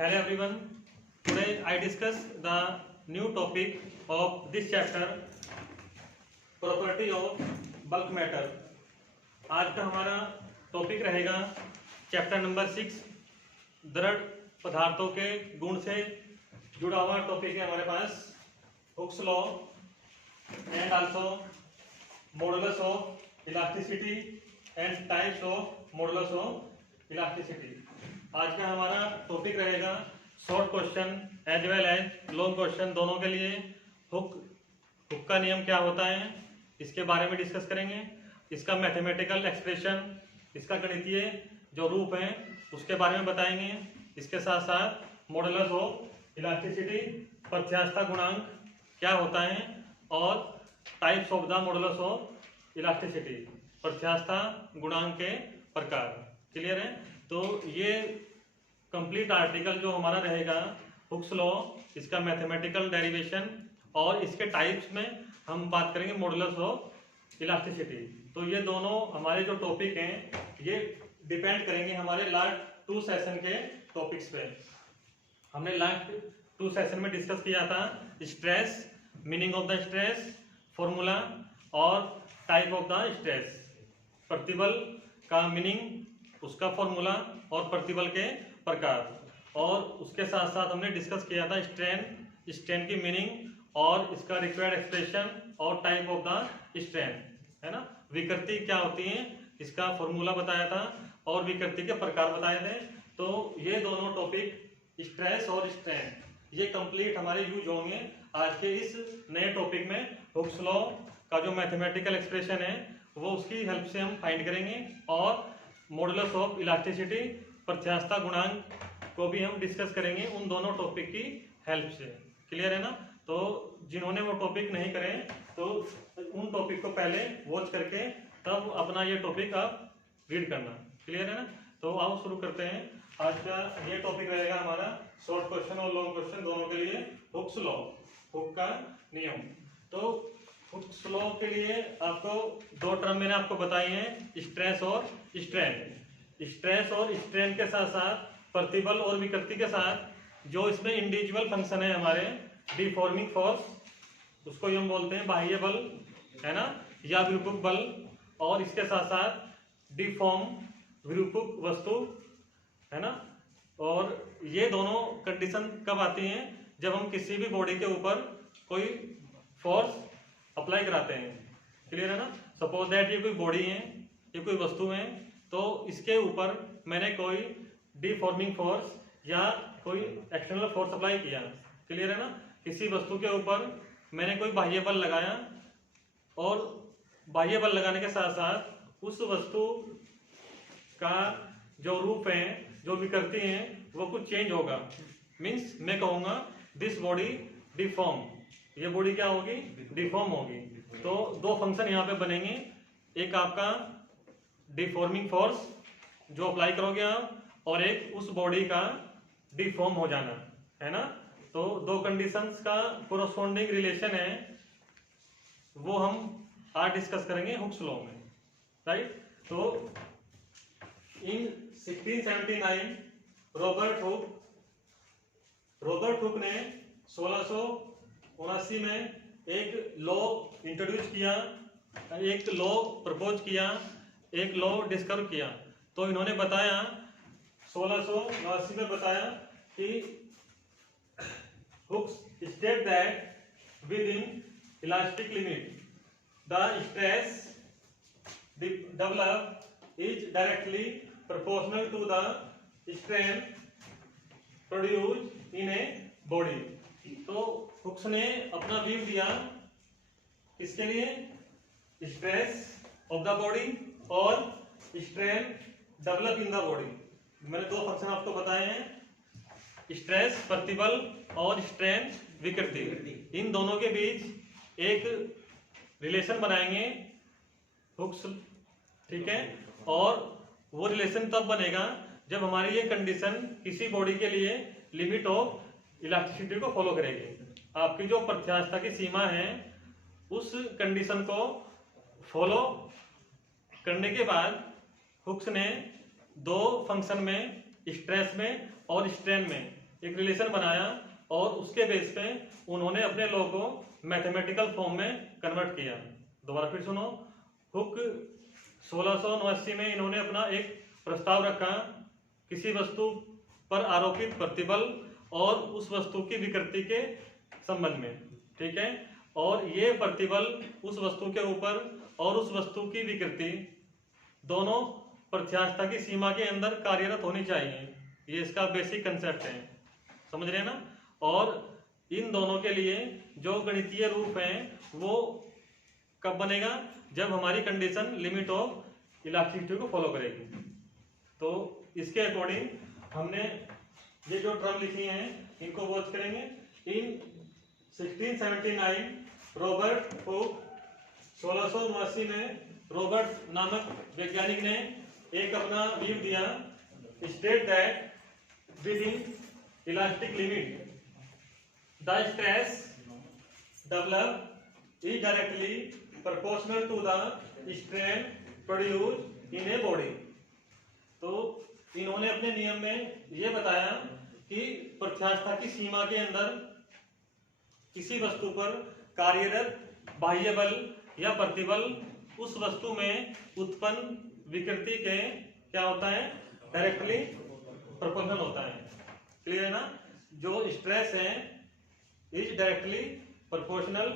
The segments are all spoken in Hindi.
Hello everyone. Today I discuss the new topic of this chapter, property of bulk matter. आज का हमारा टॉपिक रहेगा चैप्टर नंबर 6, दृढ़ पदार्थों के गुण से जुड़ा हुआ टॉपिक है हमारे पास, Hooke's law and also modulus of elasticity and types of modulus of elasticity. आज का हमारा टॉपिक रहेगा short question as well as long question दोनों के लिए। हुक का नियम क्या होता है इसके बारे में डिस्कस करेंगे, इसका मैथमेटिकल एक्सप्रेशन, इसका गणितीय जो रूप है उसके बारे में बताएंगे। इसके साथ साथ मॉडुलस ऑफ इलास्टिसिटी, प्रत्यास्थता गुणांक क्या होता है और types of the modulus of elasticity, प्रत्यास्थता गुणांक के प्रकार। क्लियर है? तो ये कंप्लीट आर्टिकल जो हमारा रहेगा हुक्स लॉ, इसका मैथमेटिकल डेरिवेशन और इसके टाइप्स में हम बात करेंगे मॉडुलस ऑफ इलास्टिसिटी। तो ये दोनों हमारे जो टॉपिक हैं ये डिपेंड करेंगे हमारे लास्ट 2 सेशन के टॉपिक्स पे। हमने लास्ट 2 सेशन में डिस्कस किया था stress, meaning of the stress, formula और टाइप ऑफ द स्ट्रेस, प्रतिबल का मीनिंग, उसका फॉर्मूला और प्रतिबल के प्रकार। और उसके साथ साथ हमने डिस्कस किया था स्ट्रेन की मीनिंग और इसका रिक्वायर्ड एक्सप्रेशन और टाइप ऑफ द स्ट्रेन, है ना। विकृति क्या होती है इसका फॉर्मूला बताया था और विकृति के प्रकार बताए थे। तो ये दोनों टॉपिक स्ट्रेस और स्ट्रेन ये कंप्लीट हमारे यूज होंगे आज के इस नए टॉपिक में। हुक्स लॉ का जो मैथमेटिकल एक्सप्रेशन है वो उसकी हेल्प से हम फाइंड करेंगे और मॉडुलस ऑफ इलास्टिसिटी, प्रत्यास्थता गुणांक को भी हम डिस्कस करेंगे उन दोनों टॉपिक की हेल्प से। क्लियर है ना? तो जिन्होंने वो टॉपिक नहीं करे तो उन टॉपिक को पहले वॉच करके तब अपना ये टॉपिक आप रीड करना। क्लियर है ना? तो आओ शुरू करते हैं। आज का ये टॉपिक रहेगा हमारा शॉर्ट क्वेश्चन और लॉन्ग क्वेश्चन दोनों के लिए, हुक्स लॉ, हुक का नियम। तो हुक्स लॉ के लिए आपको 2 टर्म मैंने आपको बताई हैं, स्ट्रेस और स्ट्रेन। स्ट्रेस और स्ट्रेन के साथ साथ प्रतिबल और विकृति के साथ जो इसमें इंडिविजुअल फंक्शन है हमारे, डिफॉर्मिंग फोर्स, उसको हम बोलते हैं बाह्य बल, है ना, या विरूपक बल। और इसके साथ साथ डिफॉर्म, विरूपक वस्तु, है ना। और ये दोनों कंडीशन कब आती हैं? जब हम किसी भी बॉडी के ऊपर कोई फोर्स अप्लाई कराते हैं। क्लियर है ना? सपोज दैट ये कोई बॉडी है, ये कोई वस्तु है, तो इसके ऊपर मैंने कोई डिफॉर्मिंग फोर्स या कोई एक्सटर्नल फोर्स अप्लाई किया। क्लियर है ना? किसी वस्तु के ऊपर मैंने कोई बाह्य बल लगाया और बाह्य बल लगाने के साथ साथ उस वस्तु का जो रूप है, जो विकृति है, वो कुछ चेंज होगा। मीन्स मैं कहूँगा दिस बॉडी डिफॉर्म, ये बॉडी क्या होगी? डिफॉर्म होगी। तो 2 फंक्शन यहाँ पे बनेंगे, एक आपका डिफॉर्मिंग फोर्स जो अप्लाई करोगे आप, और एक उस बॉडी का डिफॉर्म हो जाना, है ना। तो 2 कंडीशंस का कोरस्पॉन्डिंग रिलेशन है, वो हम आज डिस्कस करेंगे हुक्स लॉ में, राइट। तो इन 1679 रॉबर्ट हुक ने 1679 में एक लॉ इंट्रोड्यूस किया, एक लॉ प्रपोज किया, एक लॉ डिस्कवर किया। तो इन्होंने बताया 1689 में बताया कि Hooke's state that within elastic limit the stress developed is directly proportional to the strain produced in a body। तो हुक्स ने अपना व्यू दिया किसके लिए? स्ट्रेस ऑफ द बॉडी और strain develop in the body. मैंने 2 फंक्शन आपको बताए हैं, स्ट्रेस प्रतिबल और स्ट्रेन विकृति। इन दोनों के बीच एक रिलेशन बनाएंगे हुक्स, ठीक है। और वो रिलेशन तब बनेगा जब हमारी ये कंडीशन किसी बॉडी के लिए लिमिट ऑफ इलास्टिसिटी को फॉलो करेगी। आपकी जो प्रत्यास्थता की सीमा है उस कंडीशन को फॉलो करने के बाद हुक्स ने 2 फंक्शन में, स्ट्रेस में और स्ट्रेन में एक रिलेशन बनाया और उसके बेस पे उन्होंने अपने लॉ को मैथमेटिकल फॉर्म में कन्वर्ट किया। दोबारा फिर सुनो, हुक 1679 में इन्होंने अपना एक प्रस्ताव रखा किसी वस्तु पर आरोपित प्रतिबल और उस वस्तु की विकृति के संबंध में, ठीक है। और ये प्रतिबल उस वस्तु के ऊपर और उस वस्तु की विकृति दोनों प्रत्यास्थता की सीमा के अंदर कार्यरत होनी चाहिए। ये इसका बेसिक कंसेप्ट है, समझ रहे हैं ना। और इन दोनों के लिए जो गणितीय रूप है वो कब बनेगा, जब हमारी कंडीशन लिमिट ऑफ इलास्टिसिटी को फॉलो करेगी। तो इसके अकॉर्डिंग हमने ये जो टर्म लिखी हैं इनको वॉच करेंगे। इन 1679 रॉबर्ट हुक 1679 में रॉबर्ट नामक वैज्ञानिक ने एक अपना व्यू दिया, state that within elastic limit the stress develop is directly proportional to the strain produce in a body. तो इन्होंने अपने नियम में यह बताया कि प्रत्यास्थता की सीमा के अंदर किसी वस्तु पर कार्यरत बाह्य बल या प्रतिबल उस वस्तु में उत्पन्न विकृति के क्या होता है, डायरेक्टली प्रोपोर्शनल होता है। क्लियर है ना। जो स्ट्रेस है is directly proportional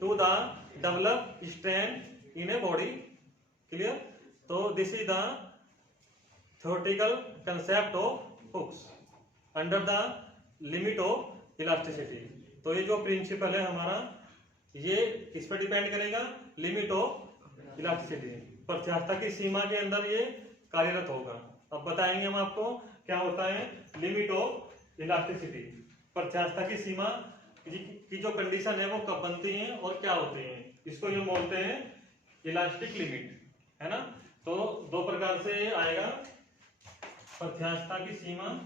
to the develop strain in a body. Clear. तो this is the theoretical concept of Hooke's under the limit of elasticity. तो ये जो प्रिंसिपल है हमारा ये किस पर डिपेंड करेगा, लिमिट ऑफ इलास्टिसिटी, प्रत्यास्थता की सीमा के अंदर ये कार्यरत होगा। अब बताएंगे हम आपको क्या होता है लिमिट ऑफ इलास्टिसिटी, प्रत्यास्थता की सीमा की जो कंडीशन है वो कब बनती है और क्या होती है, इसको ये बोलते हैं इलास्टिक लिमिट, है ना। तो दो प्रकार से ये आएगा, प्रत्यास्थता की सीमा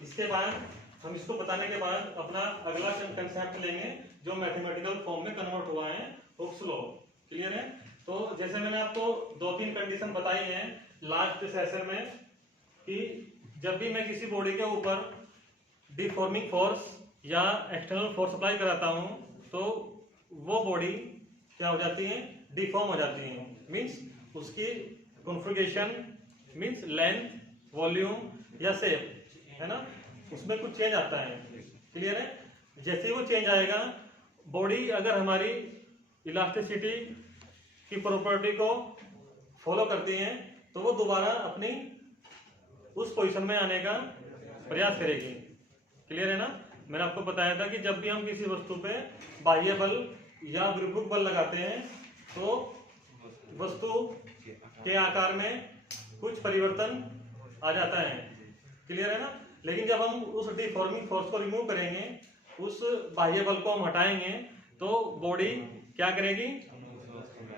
इसके बाद हम इसको बताने के बाद अपना अगला कंसेप्ट लेंगे जो मैथमेटिकल फॉर्म में कन्वर्ट हुआ है, हुक्स लॉ। क्लियर है। तो जैसे मैंने आपको 2-3 कंडीशन बताई हैं लास्ट सेशन में कि जब भी मैं किसी बॉडी के ऊपर डिफॉर्मिंग फोर्स या एक्सटर्नल फोर्स अप्लाई कराता हूं तो वो बॉडी क्या हो जाती है, डिफॉर्म हो जाती है। मींस उसकी कॉन्फ़िगरेशन मींस लेंथ, वॉल्यूम या शेप, है ना, उसमें कुछ चेंज आता है। क्लियर है। जैसे ही वो चेंज आएगा, बॉडी अगर हमारी इलास्टिसिटी की प्रॉपर्टी को फॉलो करती है तो वो दोबारा अपनी उस पोजीशन में आने का प्रयास करेगी। क्लियर है ना। मैंने आपको बताया था कि जब भी हम किसी वस्तु पे बाह्य बल या विरूपक बल लगाते हैं तो वस्तु के आकार में कुछ परिवर्तन आ जाता है। क्लियर है ना। लेकिन जब हम उस डिफॉर्मिंग फोर्स को रिमूव करेंगे, उस बाह्य बल को हम हटाएंगे तो बॉडी क्या करेगी,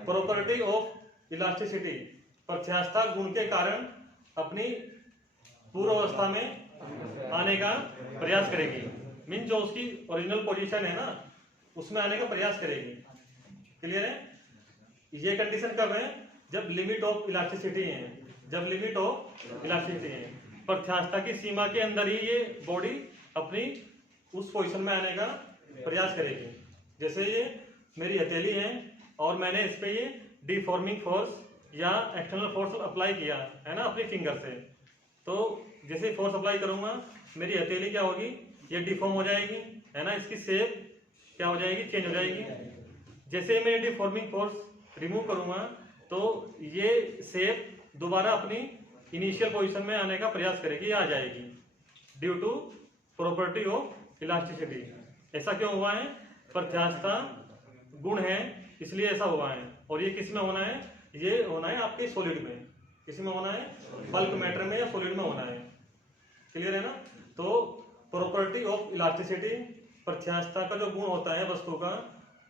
प्रॉपर्टी ऑफ इलास्टिसिटी, प्रत्यास्थता गुण के कारण अपनी पूर्व अवस्था में आने का प्रयास करेगी। मीन जो उसकी ओरिजिनल पोजीशन है ना उसमें आने का प्रयास करेगी। क्लियर है। ये कंडीशन कब है, जब लिमिट ऑफ इलास्टिसिटी है, जब लिमिट ऑफ इलास्टिसिटी है, प्रत्यास्थता की सीमा के अंदर ही ये बॉडी अपनी उस पोजीशन में आने का प्रयास करेगी। जैसे ये मेरी हथेली है और मैंने इस पे ये डिफॉर्मिंग फोर्स या एक्सटर्नल फोर्स अप्लाई किया है ना अपनी फिंगर से, तो जैसे फोर्स अप्लाई करूंगा मेरी हथेली क्या होगी, ये डिफॉर्म हो जाएगी, है ना, इसकी शेप क्या हो जाएगी, चेंज हो जाएगी। जैसे मैं डिफॉर्मिंग फोर्स रिमूव करूंगा तो ये शेप दोबारा अपनी इनिशियल पोजीशन में आने का प्रयास करेगी, आ जाएगी due to property of elasticity. ऐसा क्यों हुआ है, प्रत्यास्थता गुण है इसलिए ऐसा हुआ है। और ये किस में होना है, ये होना है आपके सॉलिड में, किस में होना है, बल्क मैटर में या सॉलिड में होना है। क्लियर है ना। तो प्रॉपर्टी ऑफ इलास्टिसिटी, प्रत्यास्थता का जो गुण होता है वस्तु का,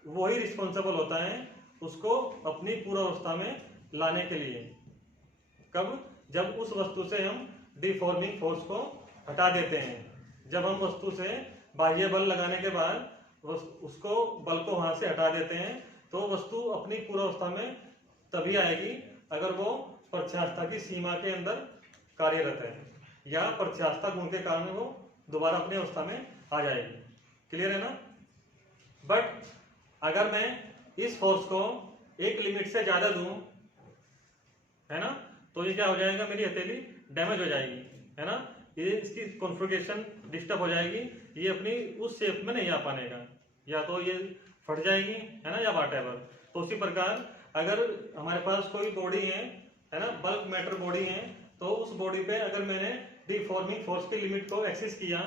वही रिस्पॉन्सिबल होता है उसको अपनी पूर्वावस्था में लाने के लिए। कब, जब उस वस्तु से हम डिफॉर्मिंग फोर्स को हटा देते हैं, जब हम वस्तु से बाह्य बल लगाने के बाद उसको बल को वहां से हटा देते हैं तो वस्तु अपनी पूर्वावस्था में तभी आएगी अगर वो प्रत्यास्थता की सीमा के अंदर कार्यरत है, या प्रत्यास्थता गुण के कारण वो दोबारा अपनी अवस्था में आ जाएगी। क्लियर है ना? बट अगर मैं इस फोर्स को एक लिमिट से ज्यादा दूं, है ना, तो ये क्या हो जाएगा, मेरी हथेली डैमेज हो जाएगी, है ना, ये इसकी कॉन्फ़िगरेशन डिस्टर्ब हो जाएगी, ये अपनी उस शेप में नहीं आ पाएगा, या तो ये फट जाएगी, है ना, या व्हाटएवर। तो उसी प्रकार अगर हमारे पास कोई बॉडी है ना, बल्क मैटर बॉडी है, तो उस बॉडी पे अगर मैंने डिफॉर्मिंग फोर्स की लिमिट को एक्सेस किया,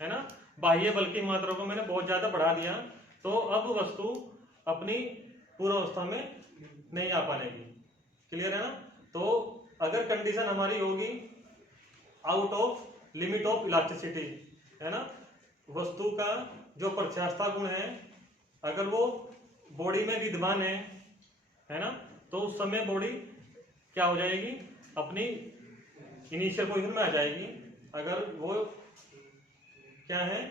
है ना, बाह्य बल की मात्रा को मैंने बहुत ज्यादा बढ़ा दिया, तो अब वस्तु अपनी पूर्वावस्था में नहीं आ पाएगी। क्लियर है ना? तो अगर कंडीशन हमारी होगी out of limit of elasticity, है ना, वस्तु का जो प्रत्यास्थता गुण है अगर वो बॉडी में विद्यमान है ना, तो उस समय बॉडी क्या हो जाएगी, अपनी इनिशियल पोजीशन में आ जाएगी। अगर वो क्या है,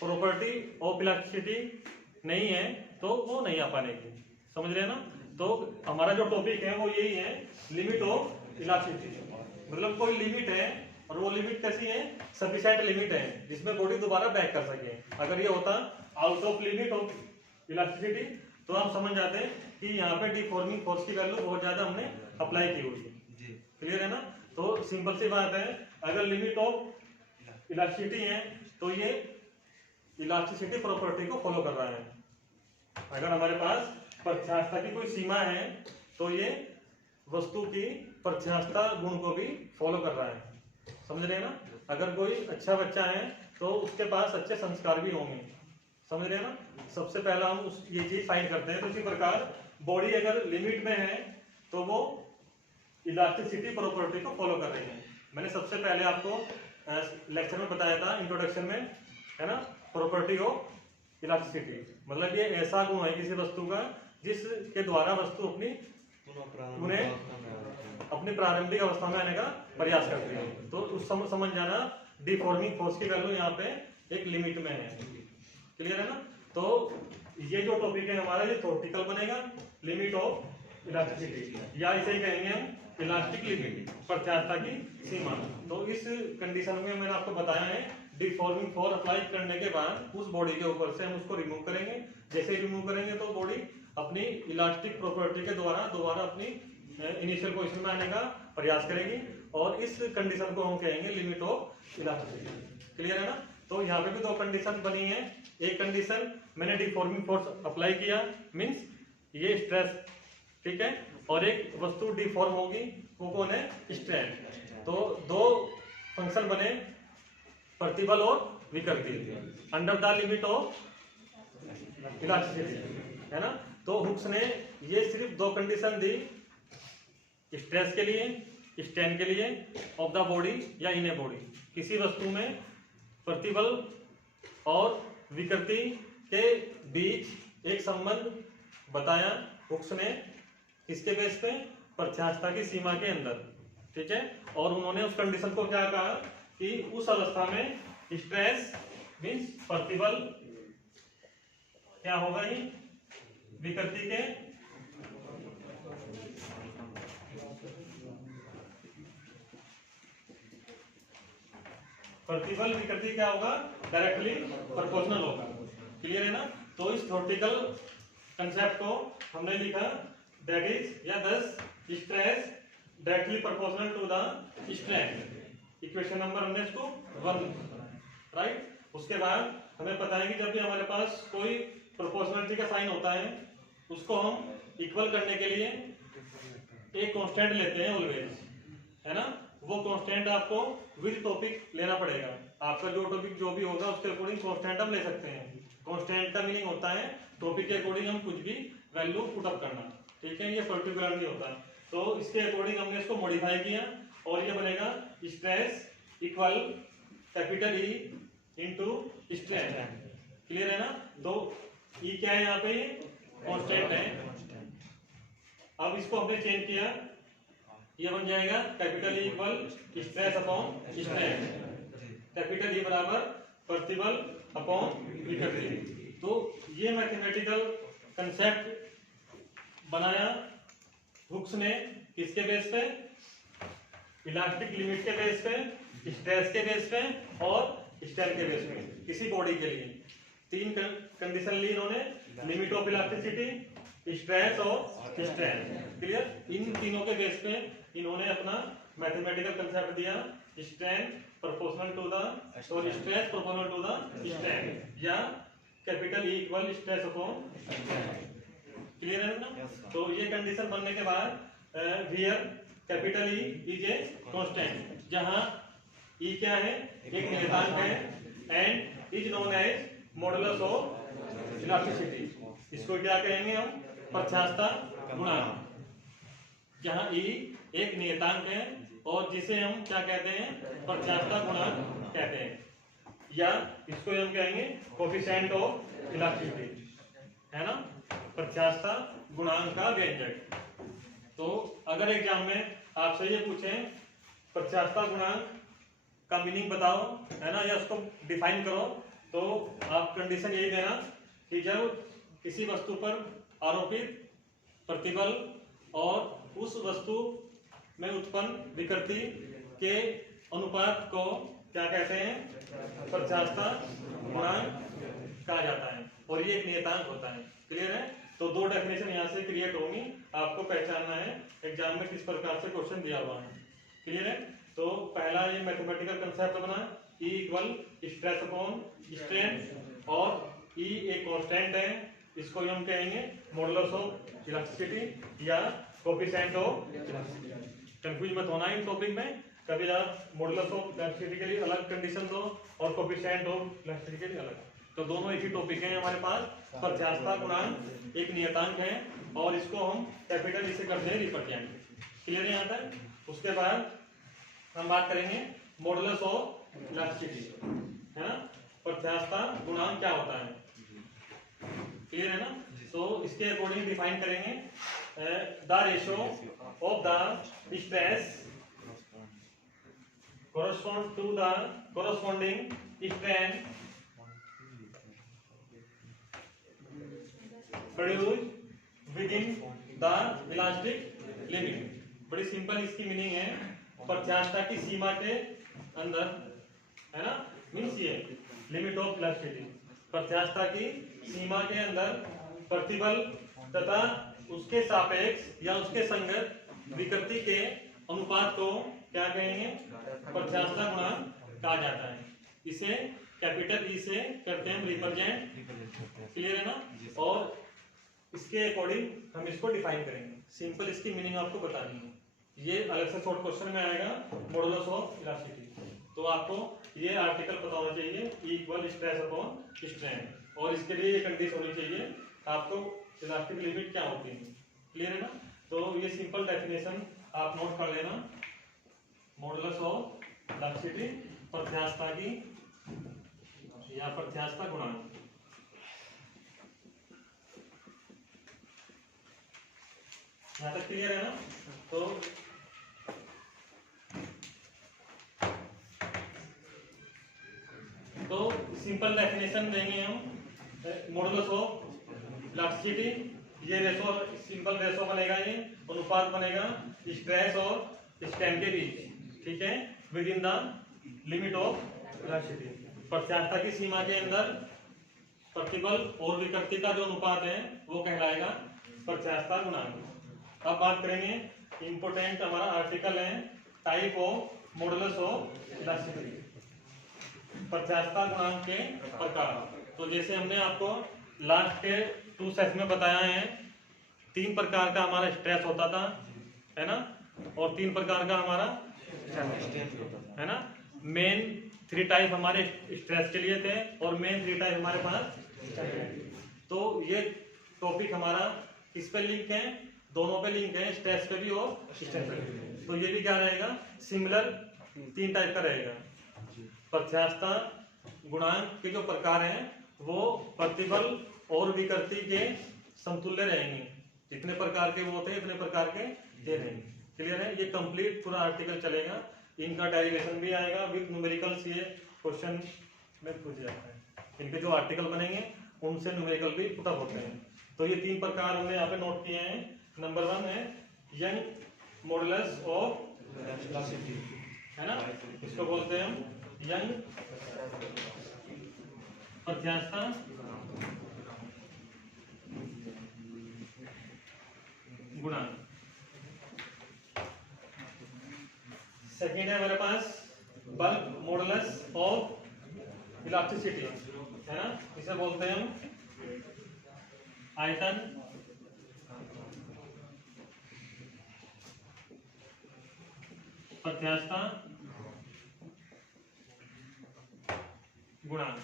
प्रॉपर्टी ऑफ इलास्टिसिटी नहीं है, तो वो नहीं आ पाएगी। समझ रहे हैं ना? तो हमारा जो टॉपिक है वो यही है, लिमिट ऑफ इलास्टिसिटी। मतलब कोई लिमिट है और वो लिमिट कैसी है, सफिशिएंट लिमिट है जिसमें बॉडी दोबारा बैक कर सके। अगर ये होता out of limit of elasticity तो हम समझ जाते हैं कि यहाँ पे डिफॉर्मिंग फोर्स की वैल्यू बहुत ज्यादा हमने अप्लाई की हुई है। क्लियर है ना? तो सिंपल सी बात है, अगर लिमिट ऑफ इलास्टिसिटी है तो ये इलास्टिसिटी प्रॉपर्टी को फॉलो कर रहा है। अगर हमारे पास प्रत्यास्थता की कोई सीमा है तो ये वस्तु की प्रत्यास्थता गुण को भी फॉलो कर रहा है। समझ रहे हैं ना? अगर कोई अच्छा बच्चा है तो उसके पास अच्छे संस्कार भी होंगे। समझ रहे हैं ना? सबसे पहला हम ये चीज फाइंड करते हैं। तो इसी प्रकार बॉडी अगर लिमिट में है तो वो इलास्टिसिटी प्रॉपर्टी को फॉलो कर रही है। मैंने सबसे पहले आपको लेक्चर में बताया था इंट्रोडक्शन में, है ना, प्रॉपर्टी ऑफ इलास्टिसिटी। मतलब ये ऐसा गुण है किसी वस्तु का जिसके द्वारा वस्तु अपनी प्रारंभिक अवस्था में आने का प्रयास करती है। तो उस समझ जाना डिफॉर्मिंग फोर्स की वैल्यू यहाँ पे एक लिमिट में है। क्लियर है ना? तो ये जो टॉपिक है हमारा ये थ्योरेटिकल बनेगा, लिमिट ऑफ इलास्टिसिटी, या इसे कहेंगे हम इलास्टिक लिमिट, प्रत्यास्थता की सीमा। तो इस कंडीशन में मैंने आपको बताया है डिफॉर्मिंग फोर्स अप्लाई करने के बाद उस बॉडी के ऊपर से हम उसको रिमूव करेंगे। जैसे ही रिमूव करेंगे तो बॉडी अपनी इलास्टिक प्रॉपर्टी के द्वारा दोबारा अपनी इनिशियल पोजीशन में आने का प्रयास करेगी, और इस कंडीशन को हम कहेंगे लिमिट ऑफ इलास्टिसिटी। क्लियर है ना? तो यहाँ पे भी दो कंडीशन बनी है। एक कंडीशन मैंने डिफॉर्मिंग फोर्स अप्लाई किया, मींस ये स्ट्रेस, ठीक है, और एक वस्तु डिफॉर्म होगी, वो कौन है, स्ट्रेन। तो दो फंक्शन बने, प्रतिबल और विकृति, under the limit of elasticity, है ना। तो हुक्स ने ये सिर्फ दो कंडीशन दी, स्ट्रेस के लिए, स्ट्रेन के लिए, ऑफ द बॉडी या इन ए बॉडी। किसी वस्तु में प्रतिबल और विकृति के बीच एक संबंध बताया हुक्स ने, किसके बेस पे, प्रत्यास्थता की सीमा के अंदर, ठीक है। और उन्होंने उस कंडीशन को क्या कहा कि उस अवस्था में स्ट्रेस मींस प्रतिबल क्या होगा ही विकृति के प्रतिबल विकृति क्या होगा, डायरेक्टली प्रोपोर्शनल होगा। क्लियर है ना? तो इस थ्योरेटिकल कंसेप्ट को हमने लिखा दैट इज या thus stress directly proportional to the strain, equation number हमने इसको 1, राइट। उसके बाद हमें पता है कि जब भी हमारे पास कोई प्रोपोर्शनलिटी का साइन होता है उसको हम इक्वल करने के लिए एक कांस्टेंट लेते हैं ऑलवेज, है ना। वो कांस्टेंट आपको विद टॉपिक लेना पड़ेगा। आपका जो टॉपिक जो भी होगा उसके अकॉर्डिंग कांस्टेंट हम ले सकते हैं। कांस्टेंट का मीनिंग होता है टॉपिक के अकॉर्डिंग हम कुछ भी वैल्यू पुट अप करना, ठीक है। ये पर्टिकुलर नहीं होता। तो इसके अकॉर्डिंग हमने इसको मॉडिफाई किया और ये बनेगा stress equal capital E into strain. Clear है ना? तो ई क्या है यहाँ पे, कांस्टेंट है। अब इसको हमने चेंज किया, ये बन जाएगा capital E equal stress upon strain, capital E बराबर प्रतिबल अपॉन विकृति। तो ये मैथमेटिकल कंसेप्ट बनाया हुक्स ने किसके बेस पे, इलास्टिक लिमिट के बेस पे, स्ट्रेस के बेस पे और स्ट्रेन के बेस पे, किसी बॉडी के लिए तीन कंडीशन ली इन्होंने, लिमिट ऑफ इलास्टिसिटी, स्ट्रेस और स्ट्रेन। क्लियर। इन तीनों के बेस पे इन्होंने अपना मैथमेटिकल कंसेप्ट दिया, स्ट्रेन प्रोपोर्शनल टू द और stress proportional to the strain, या capital E equal stress upon. Clear है ना। तो ये कंडीशन बनने के बाद here capital E is a constant, जहां E क्या है, एक नियतांक है, and is known as modulus of elasticity. इसको क्या कहेंगे हम, प्रत्यास्थता गुणांक, जहां E एक नियतांक है और जिसे हम क्या कहते हैं, प्रत्यास्थता गुणांक कहते हैं, या इसको हम कहेंगे कोफिशिएंट ऑफ इलास्टिसिटी, है ना, प्रत्यास्थता गुणांक का व्यंजक। तो अगर एग्जाम में आपसे ये पूछें प्रत्यास्थता गुणांक का मीनिंग बताओ, है ना, या उसको डिफाइन करो, तो आप कंडीशन यही देना कि जब किसी वस्तु पर आरोपित प्रतिबल और उस वस्तु में उत्पन्न विकृति के अनुपात को क्या कहते हैं, प्रत्यास्थता गुणांक कहा जाता है, और ये एक नियतांक होता है। क्लियर है। तो दो डेफिनेशन यहाँ से क्रिएट होंगी, आपको पहचानना है एग्जाम में किस प्रकार से क्वेश्चन दिया हुआ है। क्लियर है। तो पहला ये मैथमेटिकल कंसेप्ट बना, E equal stress upon strain, और E एक कांस्टेंट है, इसको हम कहेंगे मॉडुलस ऑफ इलास्टिसिटी या कोफिशिएंट ऑफ इलास्टिसिटी। कंफ्यूज मत होना इन टॉपिक में, कभी आप मॉडुलस ऑफ इलास्टिसिटी के लिए अलग कंडीशन दो और कोफिशिएंट ऑफ इलास्टिसिटी के लिए अलग, तो दोनों एक ही टॉपिक है हमारे पास। प्रत्यास्थता गुणांक एक नियतांक है और इसको हम कैपिटल इसे करते हैं रिप्रेजेंट। क्लियर है यहाँ तक। उसके बाद हम बात करेंगे मॉडुलस ऑफ इलास्टिसिटी, है ना, प्रत्यास्थता गुणांक क्या होता है। क्लियर है ना। तो इसके अकॉर्डिंग डिफाइन करेंगे the ratio of the stress correspond to the corresponding strain produced within the elastic limit। बड़ी सिंपल इसकी मीनिंग है, प्रत्यास्थता की सीमा के अंदर, है ना, मीन्स ये लिमिट ऑफ इलास्टिसिटी, प्रत्यास्थता की सीमा के अंदर प्रतिबल तथा उसके सापेक्ष या उसके संगत विकृति के अनुपात को क्या कहेंगे, प्रत्यास्थता गुणांक कहा जाता है। इसे कैपिटल ई से करते हैं रिप्रेजेंट। क्लियर है ना। और इसके अकॉर्डिंग हम इसको डिफाइन करेंगे, सिंपल इसकी मीनिंग आपको बतानी है। ये अलग से शॉर्ट क्वेश्चन में आएगा मॉडुलस ऑफ इलास्टिसिटी, तो आपको ये आर्टिकल पता होना चाहिए, E equal stress upon strain, और इसके लिए ये कंडीशन होनी चाहिए आपको इलास्टिक लिमिट क्या होती है। क्लियर है ना। तो ये सिंपल डेफिनेशन आप नोट कर लेना, मॉडुलस ऑफ इलास्टिसिटी प्रत्यास्थता की या प्रत्यास्थता गुणांक। यहाँ तक क्लियर है ना। तो सिंपल डेफिनेशन देंगे हम मॉडुलस ऑफ इलास्टिसिटी, ये रेशो सिंपल रेशो बनेगा, ये अनुपात बनेगा स्ट्रेस और स्ट्रेन के बीच, ठीक है, within the limit of elasticity. प्रत्यास्थता की सीमा के अंदर प्रतिबल और विकृति का जो अनुपात है वो कहलाएगा प्रत्यास्थता गुणांक। अब बात करेंगे इंपोर्टेंट हमारा आर्टिकल है type of modulus of elasticity, प्रत्यास्थता गुणांक के प्रकार। तो जैसे हमने आपको लास्ट के 2 सेशन में बताया है, 3 प्रकार का हमारा स्ट्रेस होता था, है ना, और 3 प्रकार का हमारा है ना, मेन 3 टाइप हमारे स्ट्रेस के लिए थे और मेन 3 टाइप हमारे पास। तो ये टॉपिक हमारा किस पे लिंक है, दोनों पे लिंक है, स्ट्रेस पे भी और स्ट्रेन पे भी। तो ये भी क्या रहेगा, सिमिलर 3 टाइप का रहेगा। प्रत्यास्थता गुणांक के जो प्रकार हैं वो प्रतिबल और विकृति के समतुल्य रहेंगे, जितने प्रकार के वो थे इतने प्रकार के ये रहेंगे। क्लियर है। ये कंप्लीट पूरा आर्टिकल चलेगा, इनका डेरिवेशन भी आएगा विद न्यूमेरिकल्स, ये क्वेश्चन में पूछ जाता है। इनके जो आर्टिकल बनेंगे उनसे न्यूमेरिकल भी पुटअप होते हैं। तो ये 3 प्रकार हमने यहाँ पे नोट किए हैं, नंबर 1 है यंग मॉडुलस ऑफ इलास्टिसिटी, है ना, इसको बोलते हैं हम यंग प्रत्यास्थता गुणांक। सेकेंड है हमारे पास बल्क मॉडुलस ऑफ इलास्टिसिटी, है ना, इसे बोलते हैं हम आयतन प्रत्यास्थता गुणांक।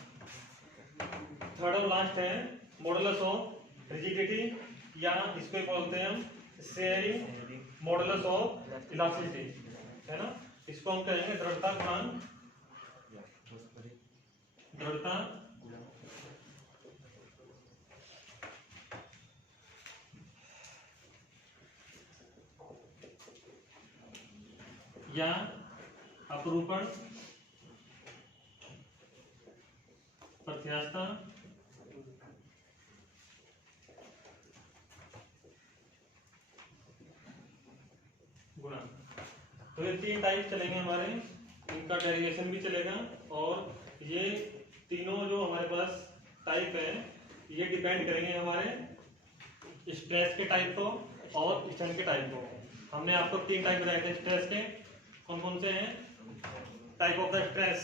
थर्ड और लास्ट है मॉडुलस ऑफ रिजिडिटी, या इसको बोलते हैं हम शेयरिंग मॉडुलस ऑफ इलास्टिसिटी, है ना, इसको हम कहेंगे दृढ़ता गुणांक। दृढ़ता या अपरूपण प्रत्यास्थता गुणांक। तो ये 3 टाइप चलेंगे हमारे, इनका डेरिवेशन भी चलेगा, और ये तीनों जो हमारे पास टाइप है ये डिपेंड करेंगे हमारे स्ट्रेस के टाइप को और स्ट्रेन के टाइप को। हमने आपको 3 टाइप बताए थे स्ट्रेस के, कौन कौन से हैं? Type of the stress,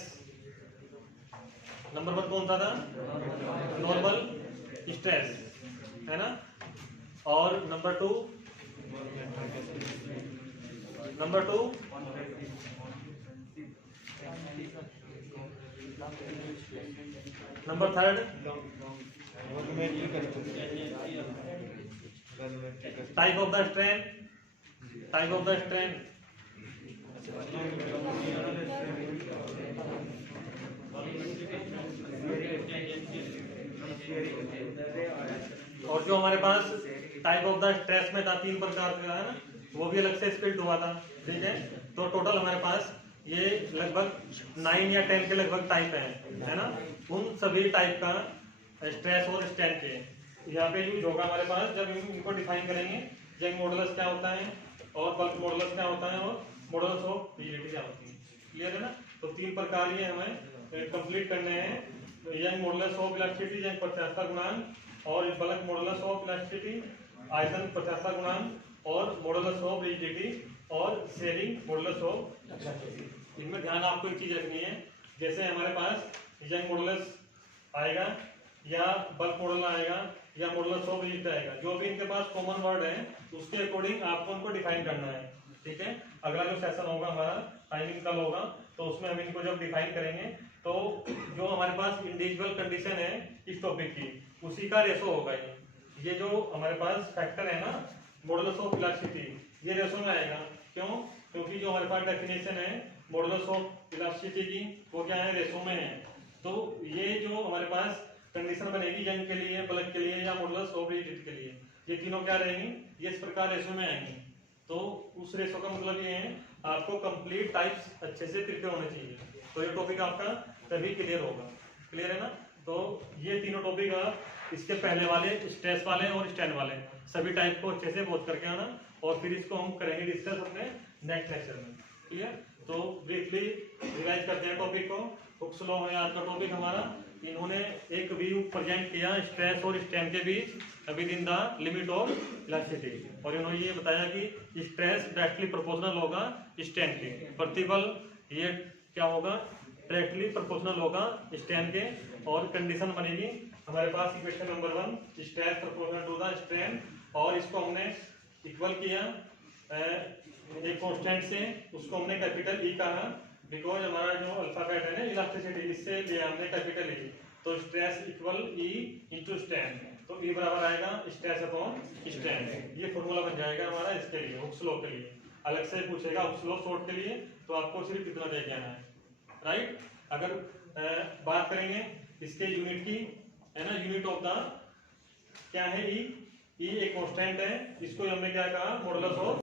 number 1 कौन सा था? नॉर्मल स्ट्रेस, है ना, और number 2 number 3 type of the strain, type of the strain, और जो हमारे पास टाइप ऑफ द स्ट्रेस में था 3 प्रकार का, है ना, वो भी अलग से स्प्लिट हुआ था, ठीक है। तो टोटल हमारे पास ये लगभग 9 या 10 के लगभग टाइप है ना, उन सभी टाइप का स्ट्रेस और स्ट्रेन के यहाँ पे यूज होगा हमारे पास जब इनको डिफाइन करेंगे। यंग मॉडुलस क्या होता है, और बल्क मॉडुलस क्या होता है, और मॉडुलस ऑफ रिजिडिटी क्या होती है, क्लियर है ना। तो 3 प्रकार ये हमें कंप्लीट करने हैं, Young modulus of elasticity, Young प्रत्यास्थता गुणांक, और बल्क मॉडुलस ऑफ इलास्टिसिटी, आयतन प्रत्यास्थता गुणांक, और मॉडुलस ऑफ रिजिडिटी, और शेयरिंग मॉडुलस ऑफ इलास्टिसिटी। इनमें ध्यान आपको एक चीज रखनी है, जैसे हमारे पास यंग मॉडुलस आएगा या बल्क मॉडुलस आएगा या मॉडुलस ऑफ रिजिडिटी आएगा, जो भी इनके पास कॉमन वर्ड है उसके अकॉर्डिंग आपको उनको डिफाइन करना है, ठीक है। अगला जो सेशन होगा हमारा टाइमिंग कल होगा, तो उसमें हम इनको जब डिफाइन करेंगे तो जो हमारे पास इंडिविजुअल कंडीशन है इस टॉपिक की उसी का रेशो होगा। ये जो हमारे पास फैक्टर है ना मॉडुलस ऑफ इलास्टिसिटी, ये रेशो में आएगा। क्यों? क्योंकि जो हमारे पास डेफिनेशन है मॉडुलस ऑफ इलास्टिसिटी की वो क्या है, रेशो में है। तो ये जो हमारे पास कंडीशन बनेगी यंग के लिए, बल्क के लिए, या मॉडुलस ऑफ रिजिडिटी के लिए, ये तीनों क्या रहेंगी, ये इस प्रकार रेशो में आएंगी। तो उस रेशो का मतलब ये है आपको कंप्लीट टाइप्स अच्छे से प्रिपेयर होने चाहिए, तो ये टॉपिक आपका तभी क्लियर होगा, क्लियर है ना। तो ये तीनों टॉपिक आप इसके पहले वाले स्ट्रेस वाले और स्ट्रेन वाले सभी टाइप को अच्छे से बोध करके आना, और फिर इसको हम करेंगे डिस्कस अपने नेक्स्ट लेक्चर में, क्लियर। तो ब्रीफली रिवाइज करते हैं टॉपिक को। हुक्स लॉ है आज का टॉपिक हमारा। इन्होंने एक व्यू प्रेजेंट किया स्ट्रेस और स्ट्रेन के बीच within the limit of elasticity, और इन्होंने ये बताया कि स्ट्रेस डायरेक्टली प्रोपोर्शनल होगा स्ट्रेन के, प्रतिबल ये क्या होगा, डायरेक्टली प्रोपोर्शनल होगा स्ट्रेन के, और कंडीशन बनेगी हमारे पास equation number 1 stress proportional to the strain, और इसको हमने इक्वल किया एक कांस्टेंट से, उसको हमने कैपिटल ई कहा, बिकॉज हमारा जो अल्फाबेट है ना इलास्टिसिटी, इससे लिया हमने कैपिटल ई, तो stress equal E into strain, तो ई बराबर आएगा स्ट्रेस अपॉन स्ट्रेन। ये फॉर्मूला बन जाएगा हमारा इसके लिए, हुक्स लॉ के लिए। अलग से पूछेगा हुक्स लॉ शॉर्ट के लिए, तो आपको सिर्फ इतना दे के आना है, राइट। अगर बात करेंगे इसके यूनिट की, है ना, यूनिट ऑफ द क्या है ई एक कांस्टेंट है, इसको हमने क्या कहा, मॉडुलस ऑफ